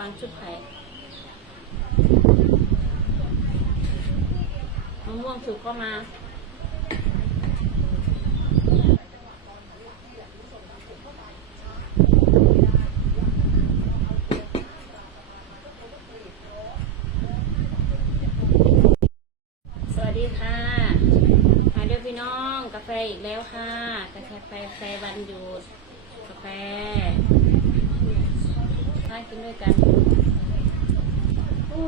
ปังชุดไข่มะม่วงสุกก็มาสวัสดีค่ะ มาดี๋ยพี่น้องกาแฟอีกแล้วค่ะ กาแฟกาแฟวันหยุดกาแฟ มากินด้วยกันอู้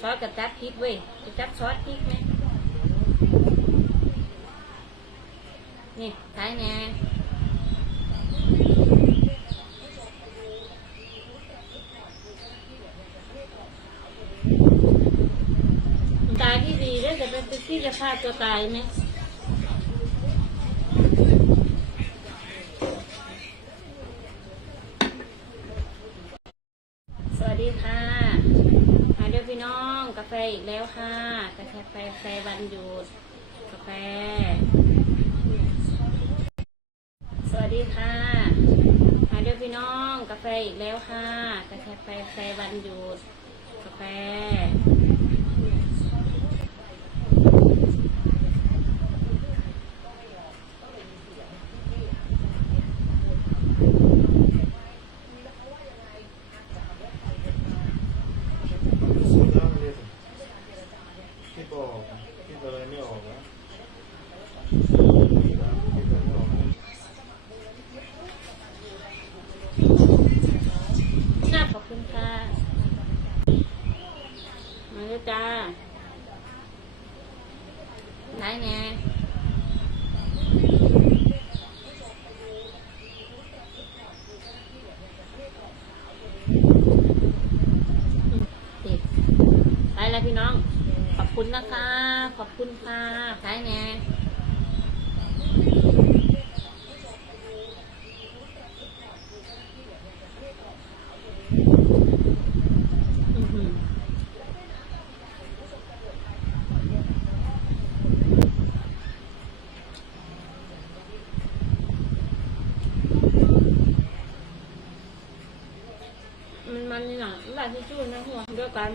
ซอสกับจับพริกเว้ยจะจับซอสพริกไหมนี่ท้ายแน่ตายที่ดีเด้อแต่เป็นที่จะฆ่าตัวตายไหม ส วัสดีค่ะมาด้วยพี่น้องกาแฟอีกแล้วค่ะกาแฟกาแฟวันหยุดกาแฟ สวัสดีค่ะมาด้วยพี่น้องกาแฟอีกแล้วค่ะกาแฟกาแฟวันหยุดกาแฟ สุดแล้วเลยคิดบอกคิดอะไรไม่ออกนะคิดอะไรไม่ออกนะ น่าขอบคุณค่ะ มาเลยจ้าได้ไงติดไปแล้วพี่น้อง ขอบ คุณนะคะ ขอบคุณค่ะได้ไงอื้อหือมันมันนี่หนังหลายที่ชู้นะหัวเดียกัน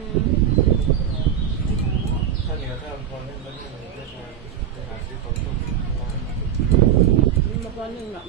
ถ้าเหนือถ้าพอนี่มันไม่เหมือนจะไปหาซื้อของต้มว่า มันมาพอหนึ่งหรอ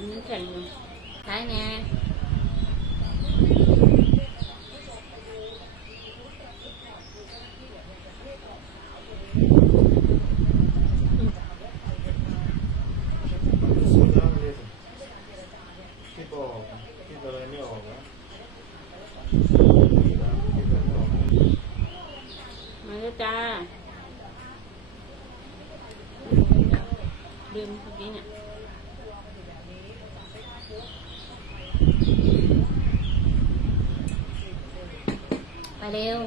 ไปเร็ว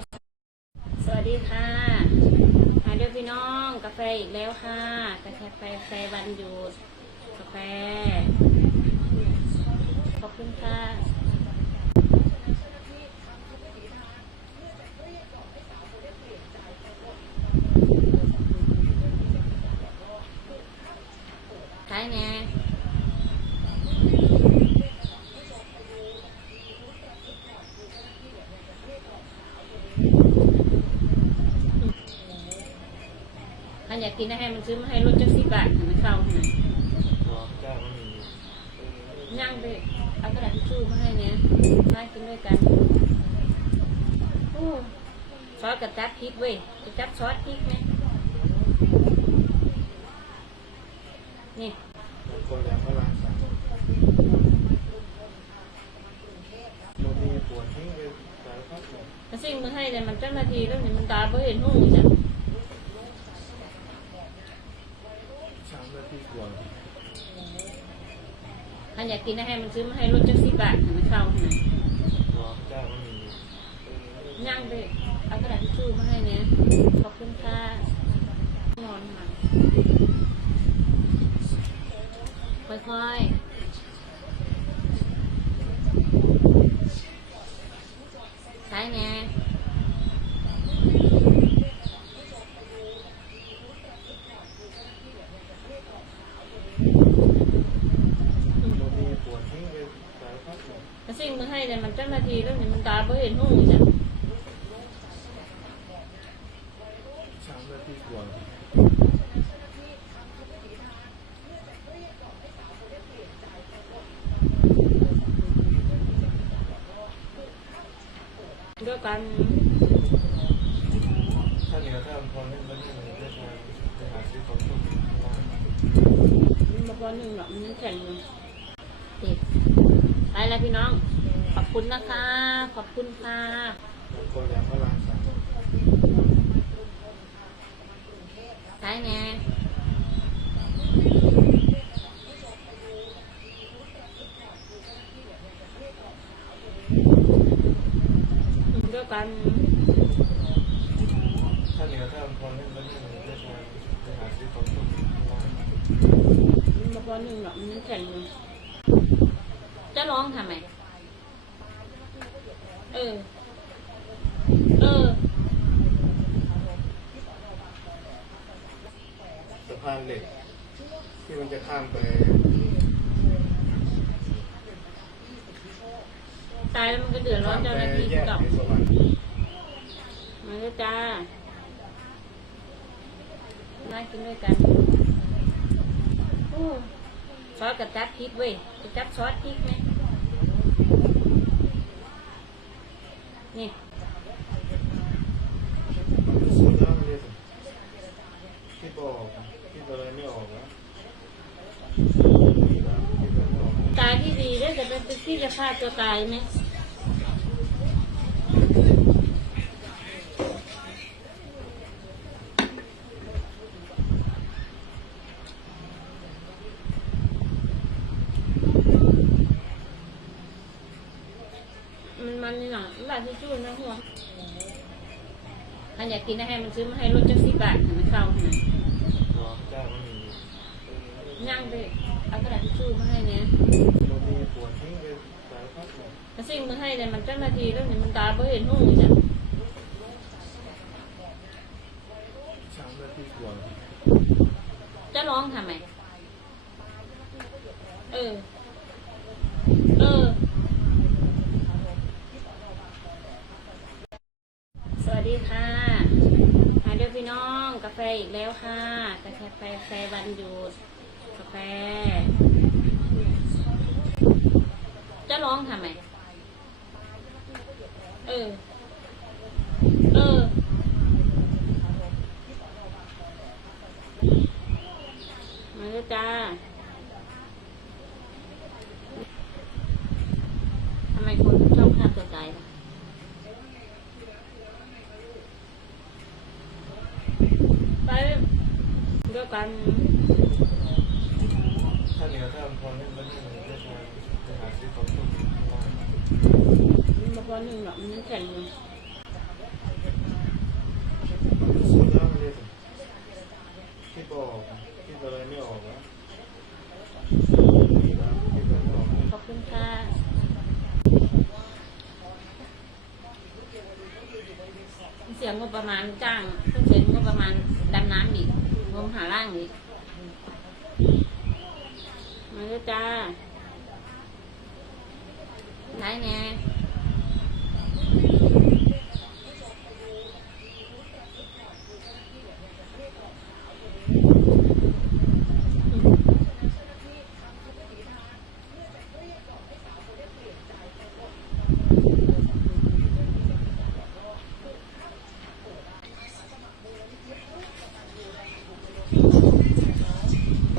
สวัสดีค่ะ มาเดี๋ยวพี่น้องกาแฟอีกแล้วค่ะ กาแฟกาแฟวันหยุดกาแฟ ขอบคุณค่ะ ใช่ไงถ้าอยา กินให้มันซื้อมาให้รถจักสิบบาทให้มันเข้าหน่อยบอกเจ้ามันมีนั่งไปเอากระดาษทิชชู่มาให้เนี่ยมากินด้วยกันโอ้ซอสกับจับพริกเว้ยจะจับซอสพริกไหมนี่คนยังพลังสั่งมันมีปวดทิ้งไปสารพัดเลยมันสิ่งมาให้เนี่ยมันเจ้าหน้าที่แล้วเนี่ยมันตาเบื่เห็นหูจ้ะ สามนาทีกว่า ถ้าอยา กกินให้มันซื้อมาให้รถจักรสิบบาทให้มันเข้าหน่อยบอกเจ้ามันมีนั่งไปเอากระดาษทิชชู่มาให้เนี่ยขอบคุณค่ะนอนมันค่อยๆใช่ไง มันมีปวดทิ้งไปสารพัดเลย มันสิ่งมา ให้เนี่ยมันเจ้าหน้าที่แล้วเนี่ยมันตาไม่เห็นหูจ้ะสามนาทีกว่าด้วยกันถ้าเหนือถ้าพอเล่นก็เล่นเลยได้ไปไปหาซื้อของต้นข้างล่างมันมาพอหนึ่งหรอกมันแข็งอยู่ติดไปแล้วพี่น้อง ขอบคุณนะคะ ขอบคุณค่ะแล้วก็ยางพาราสามใช่แน่ด้วยกันถ้าเหนือถ้าพอเล่นก็เล่นเลยได้ไปไปหาซื้อของต้นข้างล่างมันมาพอหนึ่งหรอกมันแข็งอยู่จะร้องทำไมเออเออ สะพานเหล็ก ที่มันจะข้ามไป ตายแล้วมันก็เดือดร้อนข้ามเจ้าไปหน้าที่แยกกับเทศบาลมาเลยจ้า มากินด้วยกันโอ้ซอสกับจับพริกเว้ยจะจับซอสพริกไหม นี่สุดแล้วเนี่ยคิดบอกคิดอะไรไม่ออกแล้วคิดอะตายที่ดีได้แต่เป็นที่จะฆ่าตัวตายไหมมันมันนี่หน่ะหลายที่ จุดนะหัวถ้าอยากกินนะให้มันซื้อมาให้รถจักรสิบบาทให้มันเข้าให้มันรอเจ้ามันมีย่างไปเอากระดาษทิชชู่มาให้เนี่ยมันมีปวดทิ้งไปสายพัดเลยถ้าสิ่งมาให้เนี่ยมันเจ้าหน้าที่แล้วเนี่ยมันตาไม่เห็นหูจ้ะสามนาทีกว่าจะร้องทำไม เออ เออ สวัสดีค่ะมาเดี๋ยวพี่น้อง กาแฟ อีกแล้วค่ะกาแฟกาแฟวันหยุดกาแฟ จะร้องทำไม เออเออ มาเลยจ้า ทำไมคนชอบฆ่าตัวตายล่ะไปด้วย กันถ้าเหนือถ้าพอเล่นก็เล่นเลยได้ไปไปหาซื้อของต้นข้างล่างมันมาพอหนึ่งหรอกมันแข็งอยู่สุดแล้วเนี่ยคิดบอกคิดอะไรไม่ออกแล้วคิดอะไรไม่ออกขอบคุณค่ะเสียงงบประมาณจ้างเสียงงบประมาณดำน้ำอีก งมหาล่างอีกมาเลยจ้า ได้แน่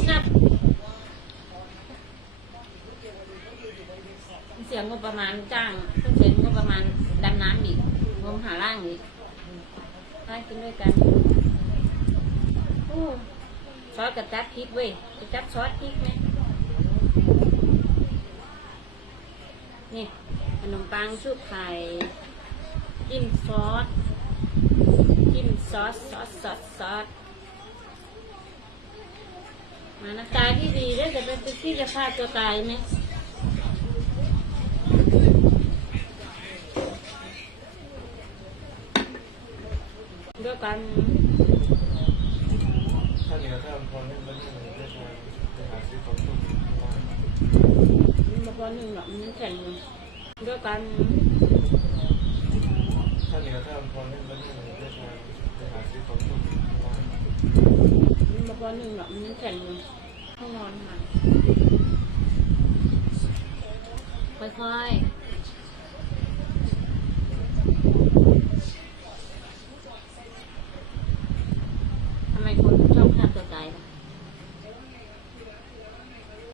นับเสียงงบ ประมาณจ้างเสียงงบประมาณดำน้ำอีกงมหาล่างอีกได้กินด้วยกันโอ้ซอสกับจับพริกเว้ยจะจับซอสพริกไหมนี่ขนมปังชุบไข่จิ้มซอสจิ้มซอสซอสซอสซอสมานะตายที่ดีได้แต่เป็นที่จะฆ่าตัวตายไหม ด้วยกันถ้าเหนือถ้าพอเล่นก็เล่นเลยได้ไปไปหาซื้อของต้นข้างล่างมันมาพอหนึ่งหรอกมันแข็งอยู่ด้วยกันถพอเล่นแล้วนี่มันได้ทางไปหาที่เขาต้นมันบอกว่าหนึ่งหรอกมันยังแข็งอยู่ห้องนอนมันค่อยๆ tayo.